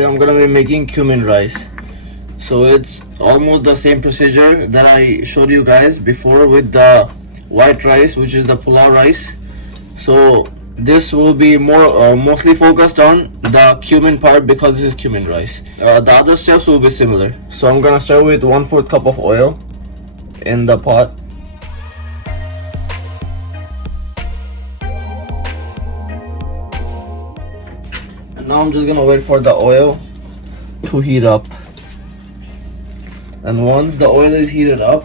Today I'm gonna be making cumin rice. So it's almost the same procedure that I showed you guys before with the white rice, which is the pulao rice. So this will be more mostly focused on the cumin part because this is cumin rice. The other steps will be similar. So I'm gonna start with 1/4 cup of oil in the pot. And now I'm just gonna wait for the oil to heat up. And once the oil is heated up,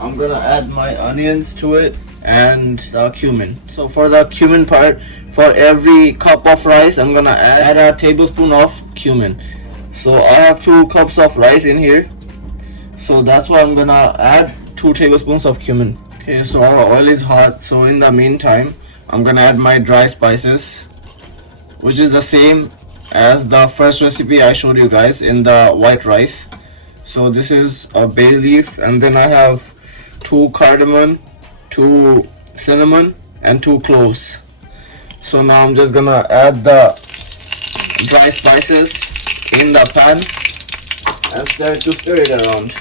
I'm gonna add my onions to it and the cumin. So for the cumin part, for every cup of rice, I'm gonna add a tablespoon of cumin. So I have 2 cups of rice in here. So that's why I'm gonna add 2 tablespoons of cumin. Okay, so our oil is hot. So in the meantime, I'm gonna add my dry spices, which is the same as the first recipe I showed you guys in the white rice. So this is a bay leaf, and then I have 2 cardamom, 2 cinnamon, and 2 cloves. So now I'm just gonna add the dry spices in the pan and start to stir it around.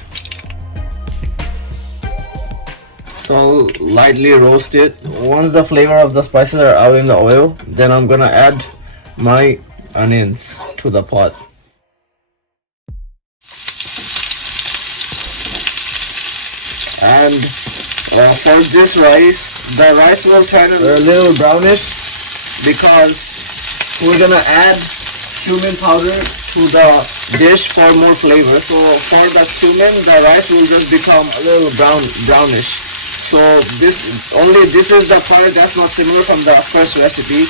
So I'll lightly roast it. Once the flavor of the spices are out in the oil, then I'm gonna add my onions to the pot. And for this rice, the rice will turn a little brownish because we're gonna add cumin powder to the dish for more flavor. So for the cumin, the rice will just become a little brownish. So this is the part that's not similar from the first recipe,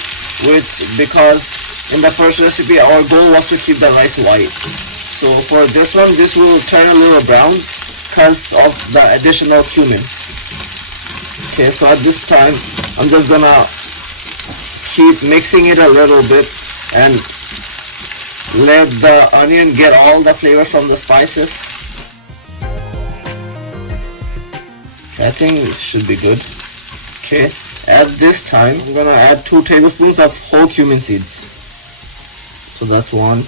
because in the first recipe our goal was to keep the rice white. So for this one, this will turn a little brown because of the additional cumin. Okay, so at this time I'm just gonna keep mixing it a little bit and let the onion get all the flavor from the spices. I think it should be good. Okay, at this time I'm gonna add 2 tablespoons of whole cumin seeds. So that's 1,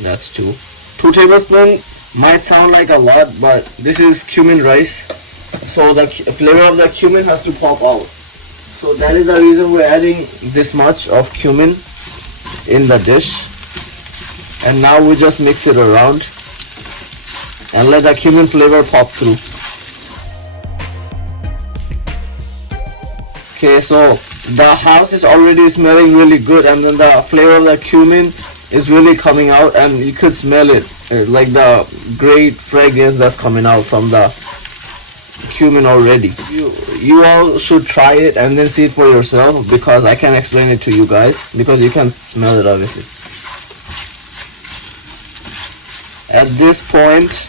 that's 2. 2 tablespoons might sound like a lot, but this is cumin rice, so the flavor of the cumin has to pop out. So that is the reason we're adding this much of cumin in the dish. And now we just mix it around and let the cumin flavor pop through. Okay, so the house is already smelling really good, and then the flavor of the cumin is really coming out, and you could smell it, like the great fragrance that's coming out from the cumin already. You all should try it and then see it for yourself, because I can't explain it to you guys because you can smell it obviously. At this point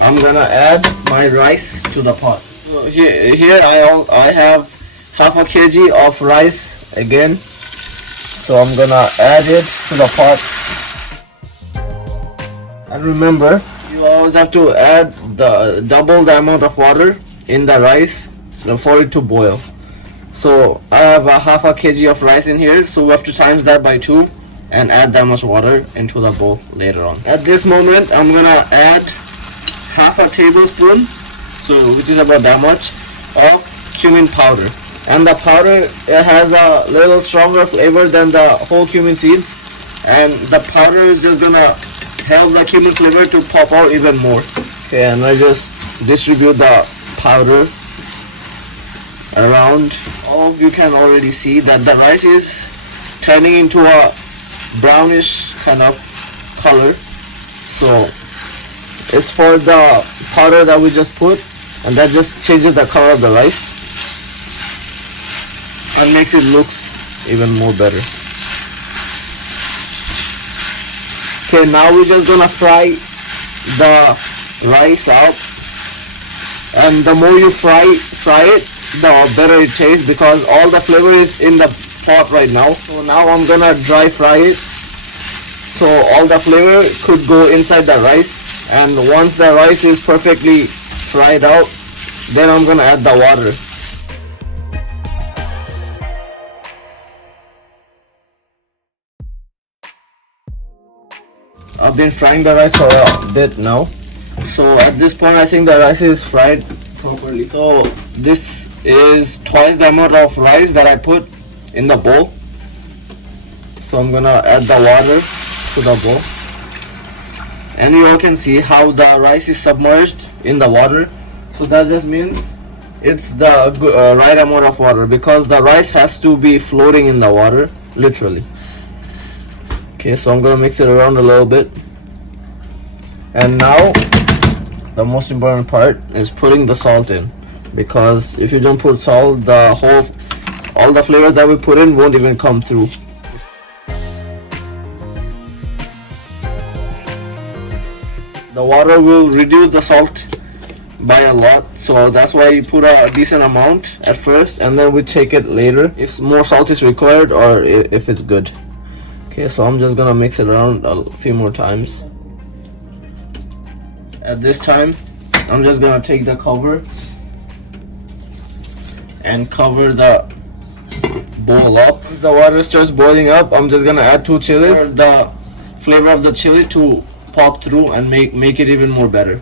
I'm gonna add my rice to the pot. So here I have half a kg of rice again. So I'm gonna add it to the pot. And remember, you always have to add double the amount of water in the rice for it to boil. So I have a half a kg of rice in here, so we have to times that by 2 and add that much water into the bowl later on. At this moment I'm gonna add half a tablespoon, which is about that much, of cumin powder. And the powder has a little stronger flavor than the whole cumin seeds, and the powder is just gonna help the cumin flavor to pop out even more. Okay, and I just distribute the powder around. All of you can already see that the rice is turning into a brownish kind of color. So it's for the powder that we just put, and that just changes the color of the rice and makes it looks even more better. Okay, now we're just gonna fry the rice out, and the more you fry it, the better it tastes, because all the flavor is in the pot right now. So now I'm gonna dry fry it, so all the flavor could go inside the rice. And once the rice is perfectly fried out, then I'm gonna add the water. I've been frying the rice for a bit now. So at this point I think the rice is fried properly. So this is twice the amount of rice that I put in the bowl. So I'm gonna add the water to the bowl. And you all can see how the rice is submerged in the water. So that just means it's the right amount of water, because the rice has to be floating in the water, literally. Okay, so I'm gonna mix it around a little bit. And now the most important part is putting the salt in, because if you don't put salt, all the flavors that we put in won't even come through. The water will reduce the salt by a lot, so that's why you put a decent amount at first, and then we take it later if more salt is required or if it's good. Okay, so I'm just gonna mix it around a few more times. At this time I'm just gonna take the cover and cover the bowl up. Once the water starts boiling up, I'm just gonna add 2 chilies for the flavor of the chili to pop through and make it even more better.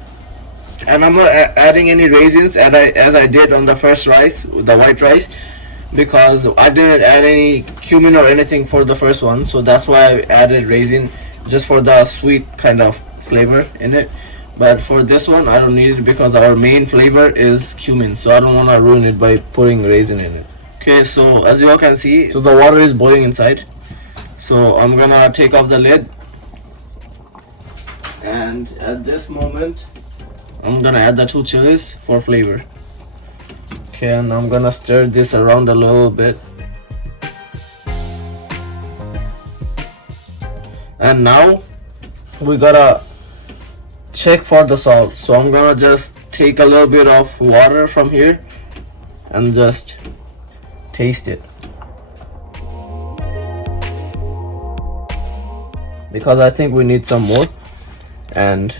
And I'm not adding any raisins as I did on the first rice, the white rice, because I didn't add any cumin or anything for the first one. So that's why I added raisin, just for the sweet kind of flavor in it. But for this one I don't need it, because our main flavor is cumin, so I don't want to ruin it by putting raisin in it. Okay, so as you all can see, so the water is boiling inside. So I'm gonna take off the lid, and at this moment I'm gonna add the 2 chilies for flavor. Okay, and I'm gonna stir this around a little bit. And now we gotta check for the salt. So I'm gonna just take a little bit of water from here and just taste it, because I think we need some more. And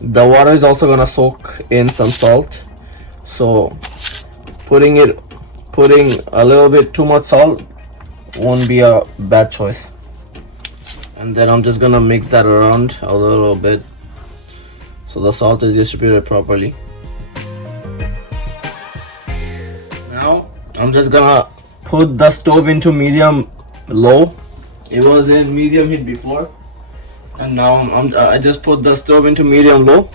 the water is also gonna soak in some salt, so putting a little bit too much salt won't be a bad choice. And then I'm just gonna mix that around a little bit so the salt is distributed properly. Now I'm just gonna put the stove into medium low. It was in medium heat before, and now I just put the stove into medium low,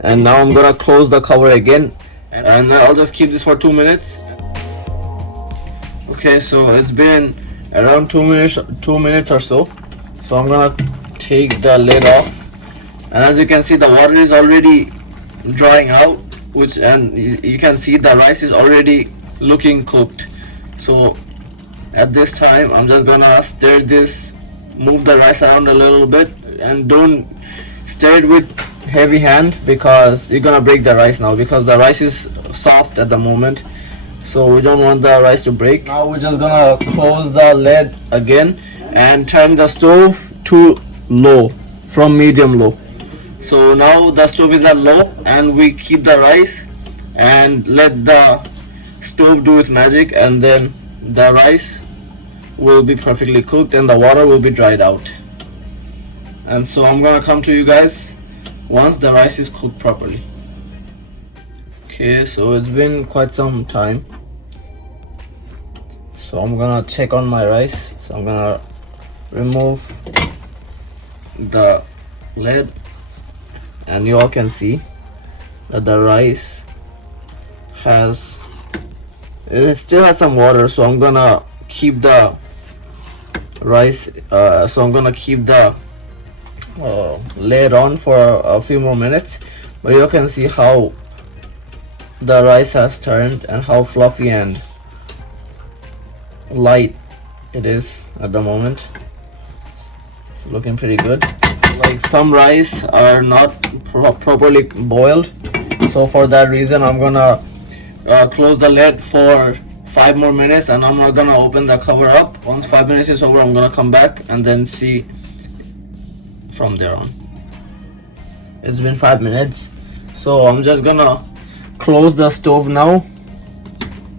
and now I'm gonna close the cover again, and I'll just keep this for 2 minutes. Okay, so it's been around 2 minutes or so. So I'm gonna take the lid off, and as you can see, the water is already drying out, and you can see the rice is already looking cooked. So at this time I'm just gonna stir this, move the rice around a little bit, and don't stir it with heavy hand, because you're gonna break the rice now, because the rice is soft at the moment, so we don't want the rice to break. Now we're just gonna close the lid again and turn the stove to low from medium low. So now the stove is at low, and we keep the rice and let the stove do its magic, and then the rice will be perfectly cooked and the water will be dried out. And so I'm gonna come to you guys once the rice is cooked properly. Okay, so it's been quite some time, so I'm gonna check on my rice. So I'm gonna remove the lid, and you all can see that the rice it still has some water, so I'm gonna keep the rice lid on for a few more minutes. But you can see how the rice has turned and how fluffy and light it is at the moment. It's looking pretty good. Like, some rice are not properly boiled, so for that reason I'm gonna close the lid for 5 more minutes, and I'm not gonna open the cover up. Once 5 minutes is over, I'm gonna come back and then see from there on. It's been 5 minutes, so I'm just gonna close the stove now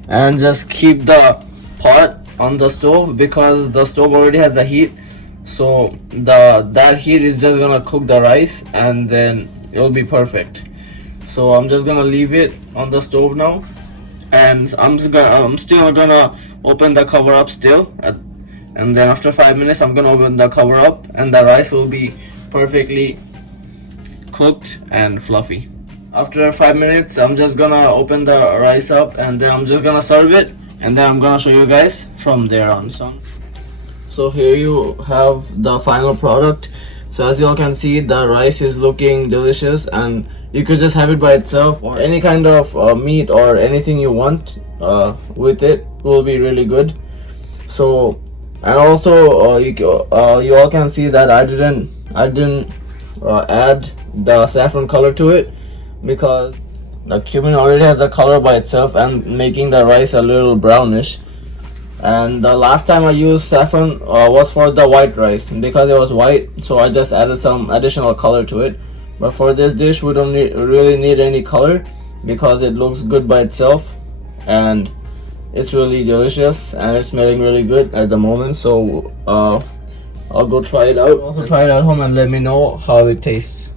and just keep the pot on the stove, because the stove already has the heat, so that heat is just gonna cook the rice and then it'll be perfect. So I'm just gonna leave it on the stove now, and I'm still gonna open the cover up still, and then after 5 minutes I'm gonna open the cover up and the rice will be perfectly cooked and fluffy. After 5 minutes I'm just gonna open the rice up and then I'm just gonna serve it, and then I'm gonna show you guys from there on. So here you have the final product. So as you all can see, the rice is looking delicious, and you could just have it by itself, or any kind of meat or anything you want with it will be really good. So, and also you all can see that I didn't add the saffron color to it, because the cumin already has a color by itself and making the rice a little brownish. And the last time I used saffron was for the white rice, and because it was white, so I just added some additional color to it. But for this dish we don't really need any color, because it looks good by itself and it's really delicious and it's smelling really good at the moment. So I'll go try it out. Also try it at home and let me know how it tastes.